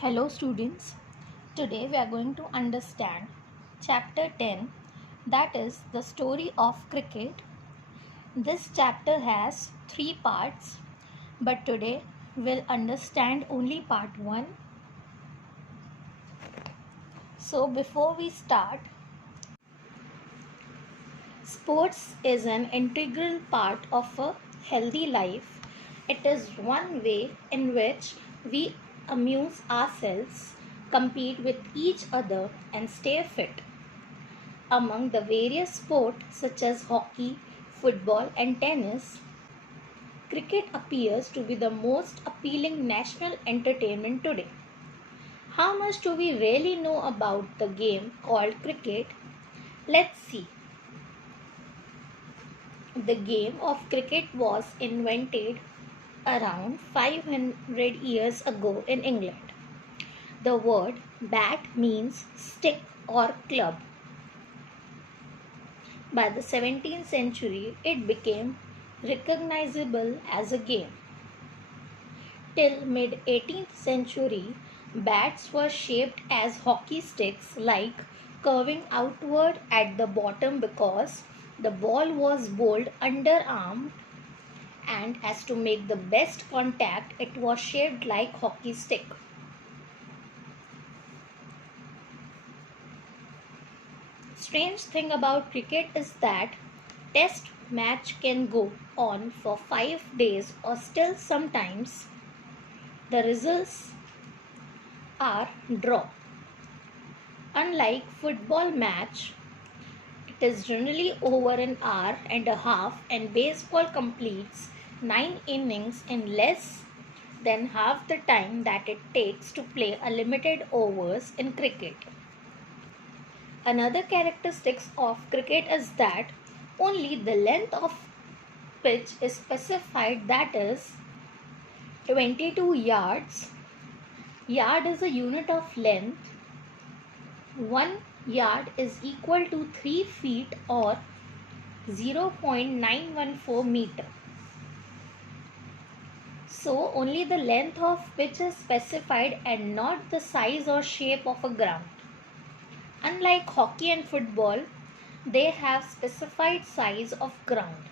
Hello students, today we are going to understand chapter 10, that is the story of cricket. This chapter has 3 parts, but today we'll understand only part 1. So before we start, sports is an integral part of a healthy life. It is one way in which we amuse ourselves, compete with each other, and stay fit. Among the various sports such as hockey, football, and tennis, cricket appears to be the most appealing national entertainment today. How much do we really know about the game called cricket? Let's see. The game of cricket was invented around 500 years ago in England. The word bat means stick or club. By the 17th century, it became recognizable as a game. Till mid 18th century, bats were shaped as hockey sticks, like curving outward at the bottom because the ball was bowled underarm, and as to make the best contact, it was shaped like hockey stick. Strange thing about cricket is that test match can go on for 5 days or still sometimes the results are draw. Unlike football match, it is generally over an hour and a half, and baseball completes 9 innings in less than half the time that it takes to play a limited overs in cricket. Another characteristics of cricket is that only the length of pitch is specified, that is 22 yards. Yard is a unit of length. 1 yard is equal to 3 feet or 0.914 meter. So only the length of pitch is specified and not the size or shape of a ground. Unlike hockey and football, they have specified size of ground.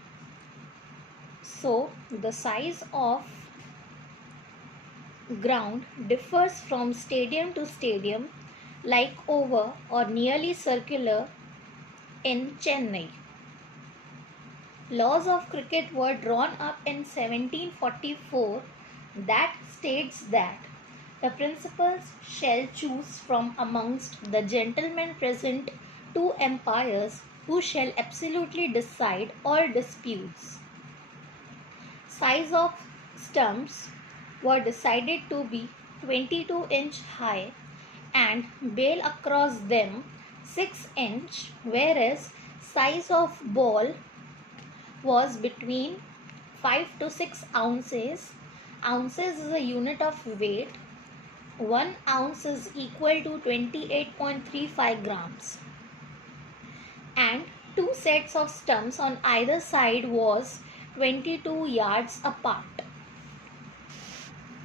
So the size of ground differs from stadium to stadium, like oval or nearly circular in Chennai. Laws of cricket were drawn up in 1744 that states that the principals shall choose from amongst the gentlemen present 2 umpires who shall absolutely decide all disputes. Size of stumps were decided to be 22-inch high and bail across them 6-inch, whereas size of ball was between 5 to 6 ounces. Ounces is a unit of weight. 1 ounce is equal to 28.35 grams. And 2 sets of stumps on either side was 22 yards apart.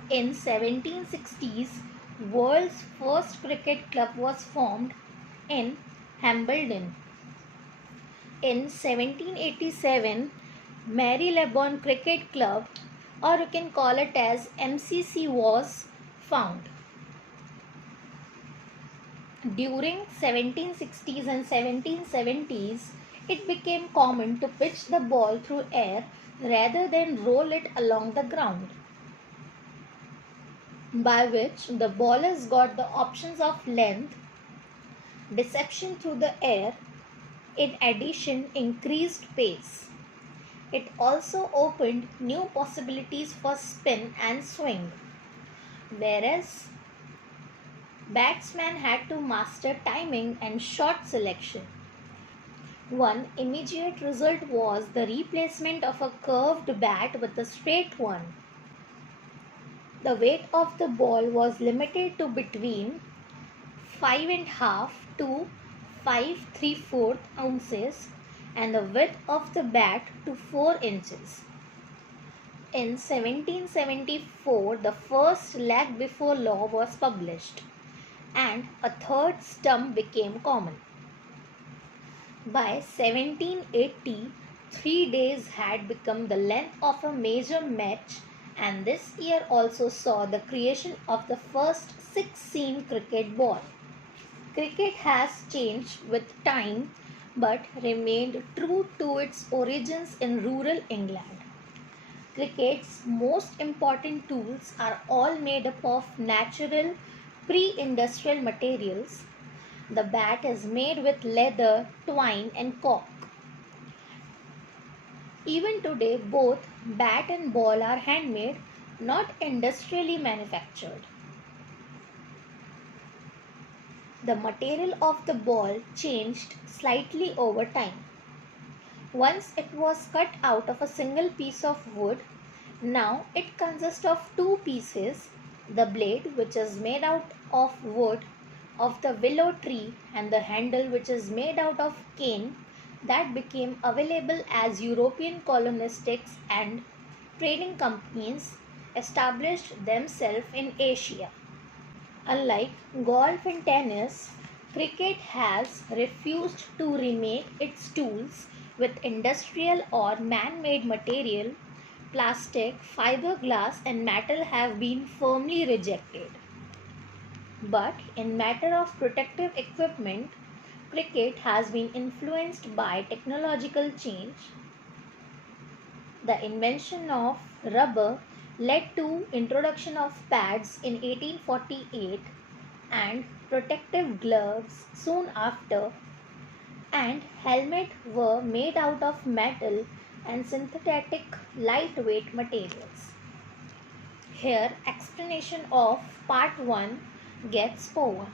In 1760s, world's first cricket club was formed in Hambledon. In 1787, Marylebone Cricket Club, or you can call it as MCC, was found. During 1760s and 1770s, it became common to pitch the ball through air rather than roll it along the ground, by which the bowlers got the options of length, deception through the air, in addition increased pace. It also opened new possibilities for spin and swing, whereas batsmen had to master timing and shot selection. One immediate result was the replacement of a curved bat with a straight one. The weight of the ball was limited to between 5.5 to 5 ounces and the width of the bat to 4 inches. In 1774, the first leg before law was published, and a third stump became common. By 1780, 3 days had become the length of a major match, and this year also saw the creation of the first six-seam cricket ball. Cricket has changed with time but remained true to its origins in rural England. Cricket's most important tools are all made up of natural pre-industrial materials. The bat is made with leather, twine and cork. Even today, both bat and ball are handmade, not industrially manufactured. The material of the ball changed slightly over time. Once it was cut out of a single piece of wood. Now it consists of two pieces, the blade which is made out of wood of the willow tree and the handle which is made out of cane that became available as European colonists and trading companies established themselves in Asia. Unlike golf and tennis, cricket has refused to remake its tools with industrial or man-made material. Plastic, fiberglass and metal have been firmly rejected. But in matter of protective equipment, cricket has been influenced by technological change. The invention of rubber led to introduction of pads in 1848 and protective gloves soon after, and helmets were made out of metal and synthetic lightweight materials. Here explanation of part 1 gets over.